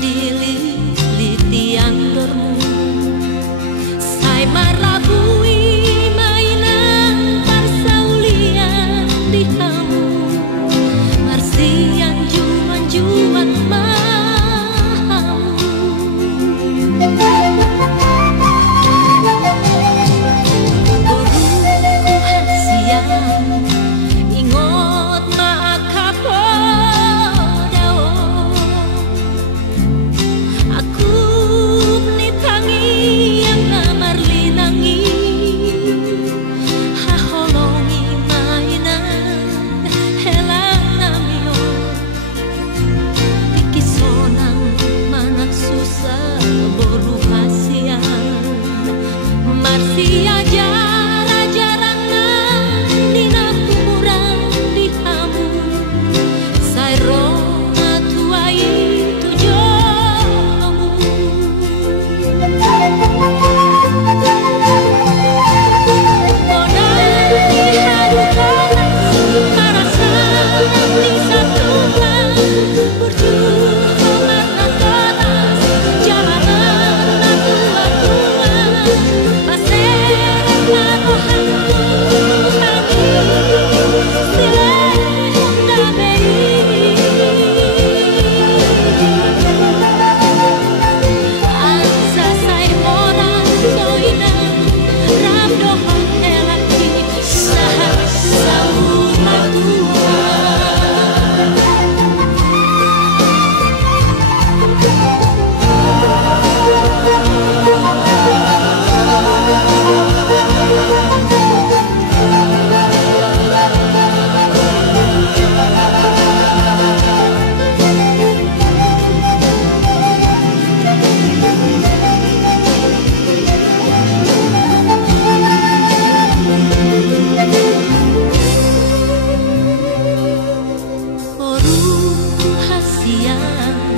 dililiti andormu sai marlabui mainan parsaulian di kamu marsian juan mahamu boruku hasian ingot maakapo dao aku nitangi yang namar linangi haholongi mainan helang namio pikisonang manak susah boru hasian marsia jarang dina kumuran di hamu sai roma tuai tujomu bodani harukan marasan di satuan berjuang karena ganas jalanan tua-tua pasir marohanku kami silenda beri ansa sai orang soinang ramdohon helaki sahar sauma tua boru hasian